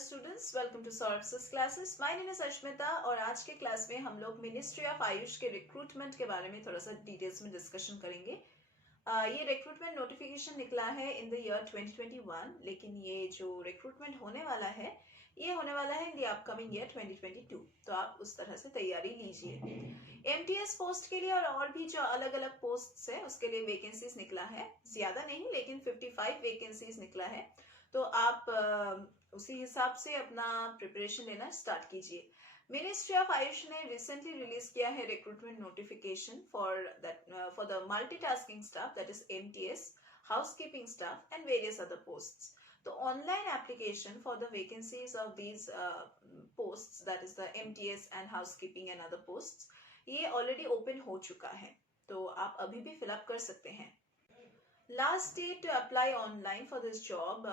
students, welcome to Saurabh's classes. My name is Ashmita और आज के क्लास में हम लोग मिनिस्ट्री ऑफ आयुष के रिक्रूटमेंट के बारे में थोड़ा सा डिटेल्स में डिस्कशन करेंगे। ये रिक्रूटमेंट नोटिफिकेशन निकला है इन द ईयर 2021, लेकिन ये जो रिक्रूटमेंट होने वाला है ये होने वाला है इन द अपकमिंग ईयर 2022, तो आप उस तरह से तैयारी लीजिए। एमटीएस पोस्ट के लिए और भी जो अलग अलग पोस्ट्स है उसके लिए वैकेंसीज निकला है, ज्यादा नहीं लेकिन 55 वैकेंसीज निकला है, तो आप उसी हिसाब से अपना प्रिपरेशन लेना स्टार्ट कीजिए। मिनिस्ट्री ऑफ आयुष ने रिसेंटली रिलीज किया है recruitment notification for the multitasking staff, that is MTS, housekeeping staff and various other posts. तो online application for the vacancies of these posts, that is the MTS and housekeeping and other posts, ये already open हो चुका है, तो आप अभी भी fill up कर सकते हैं। Last date to apply online for this job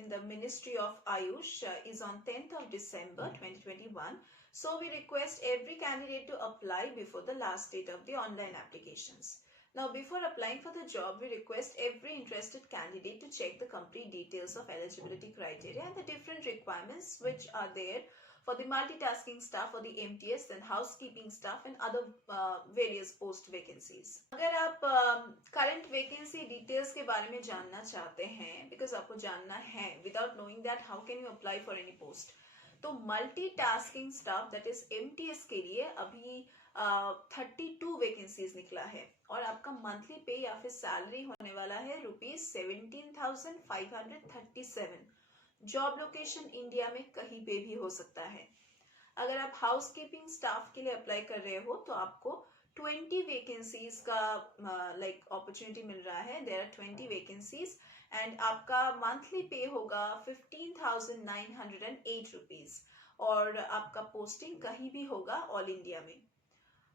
in the Ministry of Ayush is on 10th of December 2021. So we request every candidate to apply before the last date of the online applications. Now, before applying for the job, we request every interested candidate to check the complete details of eligibility criteria and the different requirements which are there for the multitasking staff, for the MTS and housekeeping staff and other various post vacancies. अगर आप current vacancy details के बारे में जानना चाहते हैं, because आपको जानना है, without knowing that how can you apply for any post, तो multitasking staff that is MTS के लिए अभी 32 वैकेंसीज निकला है और आपका मंथली पे या फिर सैलरी होने वाला है ₹17,537। जॉब लोकेशन इंडिया में कहीं पे भी हो सकता है। अगर आप हाउसकीपिंग स्टाफ के लिए अप्लाई कर रहे हो तो आपको 20 वैकेंसीज का अपॉर्चुनिटी मिल रहा है। देयर आर 20 वैकेंसीज एंड आपका मंथली पे होगा 15,908 रुपीज और आपका पोस्टिंग कहीं भी होगा ऑल इंडिया में।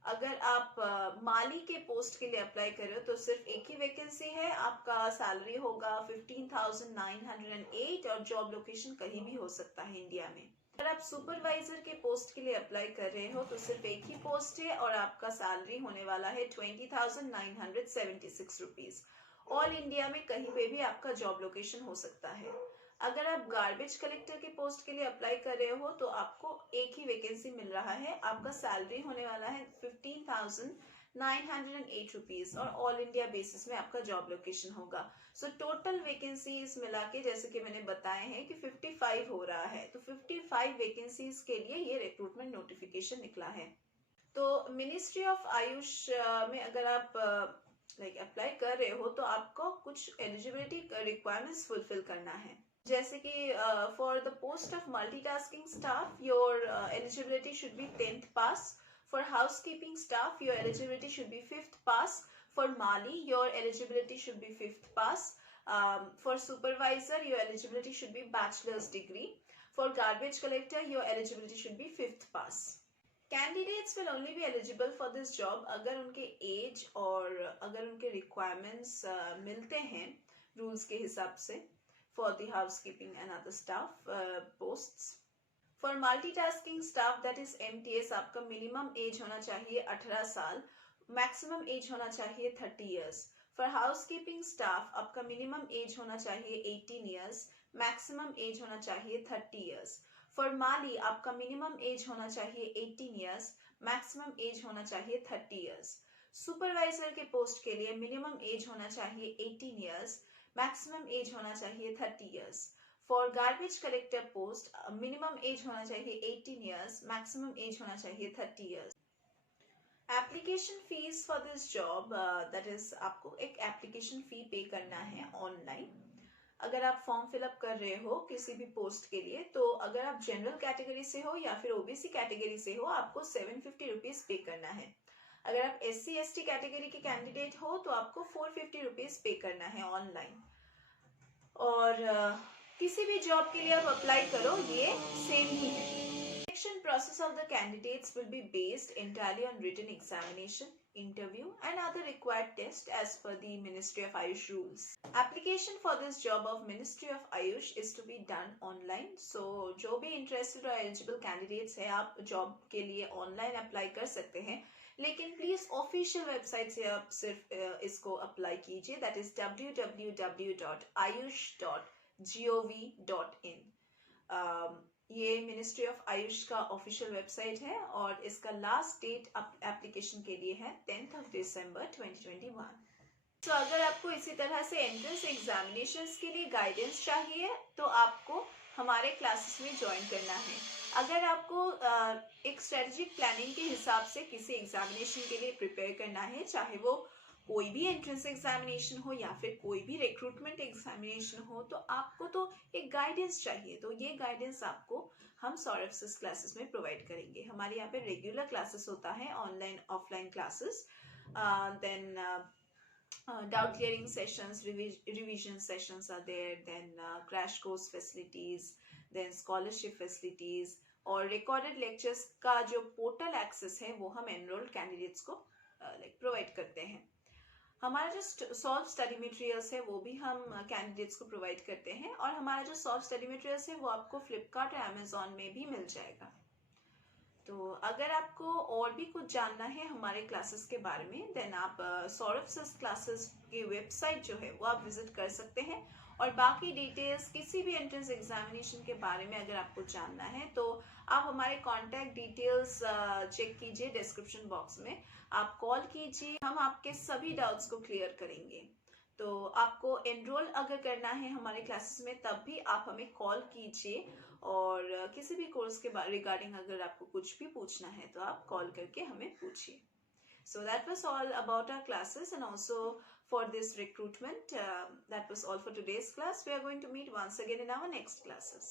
अगर आप माली के पोस्ट के लिए अप्लाई कर रहे हो तो सिर्फ एक ही वैकेंसी है, आपका सैलरी होगा 15,908 और जॉब लोकेशन कहीं भी हो सकता है इंडिया में। अगर आप सुपरवाइजर के पोस्ट के लिए अप्लाई कर रहे हो तो सिर्फ एक ही पोस्ट है और आपका सैलरी होने वाला है 20,976 रुपीज। ऑल इंडिया में कहीं पे भी आपका जॉब लोकेशन हो सकता है। अगर आप गार्बेज कलेक्टर के पोस्ट के लिए अप्लाई कर रहे हो तो आपको एक ही वैकेंसी मिल रहा है, आपका सैलरी होने वाला है 15,908 रुपीज और ऑल इंडिया बेसिस में आपका जॉब लोकेशन होगा। सो टोटल वैकेंसीज मिला के जैसे कि मैंने बताए हैं कि 55 हो रहा है, तो 55 वैकेंसीज के लिए ये रिक्रूटमेंट नोटिफिकेशन निकला है। तो मिनिस्ट्री ऑफ आयुष में अगर आप अप्लाई कर रहे हो तो आपको कुछ एलिजिबिलिटी रिक्वायरमेंट्स फुलफिल करना है, जैसे कि for the post of multitasking staff your eligibility should be 10th pass, for housekeeping staff your eligibility should be 5th pass, for Mali your eligibility should be 5th pass, for supervisor your eligibility should be bachelors degree, for garbage collector your eligibility should be 5th pass. Candidates will only be eligible for this job अगर उनके as और अगर उनके requirements मिलते हैं rules के हिसाब से for the housekeeping and other staff posts. For multitasking staff that is MTS, आपका minimum age होना चाहिए 18 साल, maximum age होना चाहिए 30 years. For housekeeping staff आपका minimum age होना चाहिए 18 years, maximum age होना चाहिए 30 years. For Mali आपका minimum age होना चाहिए 18 years, maximum age होना चाहिए 30 years. सुपरवाइजर के पोस्ट के लिए मिनिमम एज होना चाहिए 18 years, मैक्सिमम एज होना चाहिए 30 years. For garbage collector post minimum age होना चाहिए 18 years, मैक्सिमम एज होना चाहिए 30 years. Application fees for this job, that is आपको एक एप्लीकेशन फी पे करना है ऑनलाइन। अगर आप फॉर्म फिलअप कर रहे हो किसी भी पोस्ट के लिए, तो अगर आप जनरल कैटेगरी से हो या फिर ओबीसी कैटेगरी से हो आपको 750 रुपीज पे करना है। अगर आप SC/ST कैटेगरी के कैंडिडेट हो तो आपको 450 रुपीज पे करना है ऑनलाइन। और किसी भी जॉब के लिए आप अप्लाई करो ये सेम ही है। Selection process of the candidates will be based entirely on written examination, interview and other required tests as per the Ministry of Ayush rules. Application for this job of Ministry of Ayush is to be done online. So जो भी interested और eligible candidates है आप job के लिए online apply कर सकते हैं, लेकिन प्लीज ऑफिशियल वेबसाइट से आप सिर्फ इसको अप्लाई कीजिए, दैट इज www.ayush.gov.in। ये मिनिस्ट्री ऑफ आयुष का ऑफिशियल वेबसाइट है और इसका लास्ट डेट एप्लीकेशन के लिए है 10th of December 2021। तो अगर आपको इसी तरह से एंट्रेंस एग्जामिनेशंस के लिए गाइडेंस चाहिए तो आपको हमारे क्लासेस में ज्वाइन करना है। अगर आपको एक स्ट्रेटेजिक प्लानिंग के हिसाब से किसी एग्जामिनेशन के लिए प्रिपेयर करना है, चाहे वो कोई भी एंट्रेंस एग्जामिनेशन हो या फिर कोई भी रिक्रूटमेंट एग्जामिनेशन हो, तो आपको तो एक गाइडेंस चाहिए। तो ये गाइडेंस आपको हम सौरभ सिस क्लासेस में प्रोवाइड करेंगे। हमारे यहाँ पे रेगुलर क्लासेस होता है, online offline classes, then doubt clearing sessions, revision sessions are there, then crash course facilities, then scholarship facilities और recorded lectures का जो पोर्टल एक्सेस है वो हम एनरोल्ड कैंडिडेट्स को प्रोवाइड करते हैं। हमारा जो सॉल्व स्टडी मटेरियल्स है वो भी हम कैंडिडेट्स को प्रोवाइड करते हैं और हमारा जो सॉल्व स्टडी मटेरियल्स है वो आपको फ्लिपकार्ट और अमेजोन में भी मिल जाएगा। तो अगर आपको और भी कुछ जानना है हमारे क्लासेस के बारे में, देन आप सौरभ सिस क्लासेस की वेबसाइट जो है वो आप विजिट कर सकते हैं और बाकी डिटेल्स किसी भी एंट्रेंस एग्जामिनेशन के बारे में अगर आपको जानना है तो आप हमारे कॉन्टैक्ट डिटेल्स चेक कीजिए डिस्क्रिप्शन बॉक्स में, आप कॉल कीजिए, हम आपके सभी डाउट्स को क्लियर करेंगे। तो आपको एनरोल अगर करना है हमारे क्लासेस में तब भी आप हमें कॉल कीजिए और किसी भी कोर्स के रिगार्डिंग अगर आपको कुछ भी पूछना है तो आप कॉल करके हमें पूछिए। So that was all about our classes and also for this recruitment. That was all for today's class. We are going to meet once again in our next classes.